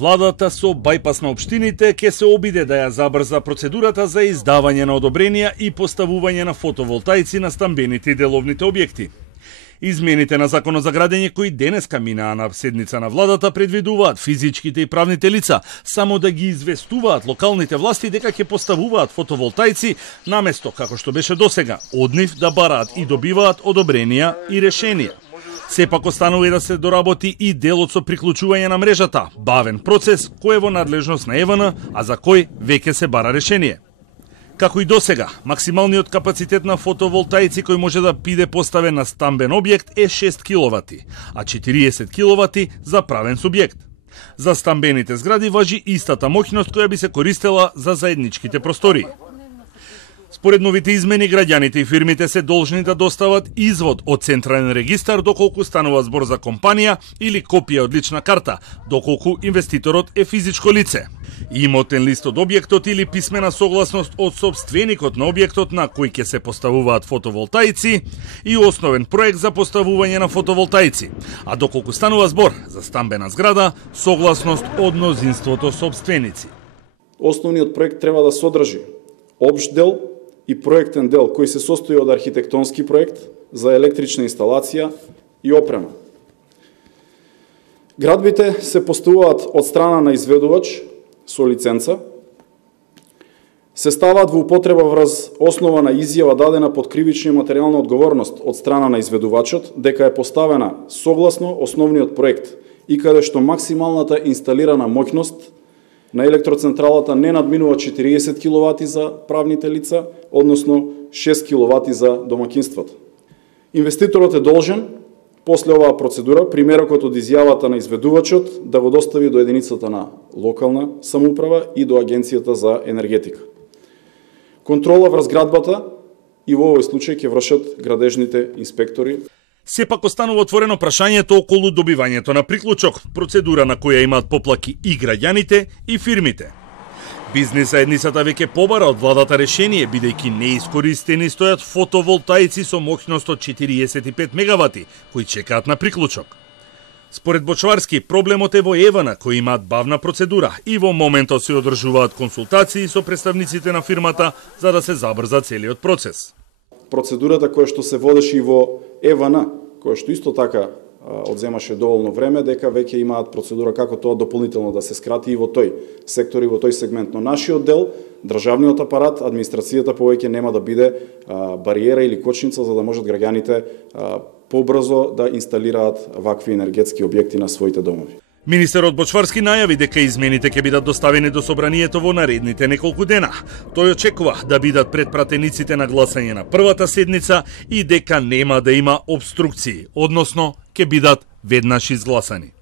Владата со бајпас на општините ќе се обиде да ја забрза процедурата за издавање на одобренија и поставување на фотоволтаици на стамбените и деловните објекти. Измените на Законот за градење кои денеска минаа на седница на владата предвидуваат физичките и правните лица само да ги известуваат локалните власти дека ќе поставуваат фотоволтаици наместо како што беше досега, од нив да бараат и добиваат одобренија и решенија. Сепак останува и да се доработи и делот со приклучување на мрежата, бавен процес кој е во надлежност на ЕВН, а за кој веќе се бара решение. Како и досега, максималниот капацитет на фотоволтаици кој може да биде поставен на стамбен објект е 6 киловати, а 40 киловати за правен субјект. За стамбените згради важи истата моќност која би се користела за заедничките простории. Според новите измени, граѓаните и фирмите се должни да достават извод од централен регистар доколку станува збор за компанија или копија од лична карта, доколку инвеститорот е физичко лице. Имотен лист од објектот или писмена согласност од сопственикот на објектот на кој ќе се поставуваат фотоволтаици и основен проект за поставување на фотоволтаици. А доколку станува збор за стамбена зграда, согласност од мнозинството сопственици. Основниот проект треба да содржи општ дел и проектен дел кој се состои од архитектонски проект за електрична инсталација и опрема. Градбите се поставуваат од страна на изведувач со лиценца, се ставаат во употреба врз основа на изјава дадена под кривична и материјална одговорност од страна на изведувачот дека е поставена согласно основниот проект и каде што максималната инсталирана моќност на електроцентралата не надминува 40 киловати за правните лица, односно 6 киловати за домакинствата. Инвеститорот е должен, после оваа процедура, примерокот од изјавата на изведувачот да го достави до единицата на локална самоуправа и до Агенцијата за енергетика. Контрола врз градбата и во овој случај ќе вршат градежните инспектори. Сепак останува отворено прашањето околу добивањето на приклучок, процедура на која имаат поплаки и граѓаните и фирмите. Бизнес заедницата веќе побара од владата решение, бидејќи неискористени стојат фотоволтаици со моќност од 45 мегавати, кои чекаат на приклучок. Според Бочварски, проблемот е во ЕВН, кои имаат бавна процедура и во моментот се одржуваат консултации со представниците на фирмата за да се забрза целиот процес. Процедурата која што се водеше и во ЕВН, која што исто така одземаше доволно време, дека веќе имаат процедура како тоа дополнително да се скрати и во тој сектор и во тој сегмент. Но нашиот дел, државниот апарат, администрацијата повеќе нема да биде бариера или кочница за да можат граѓаните побрзо да инсталираат вакви енергетски објекти на своите домови. Министерот Бочварски најави дека измените ќе бидат доставени до собранието во наредните неколку дена. Тој очекува да бидат пред пратениците на гласање на првата седница и дека нема да има обструкции, односно ќе бидат веднаш изгласани.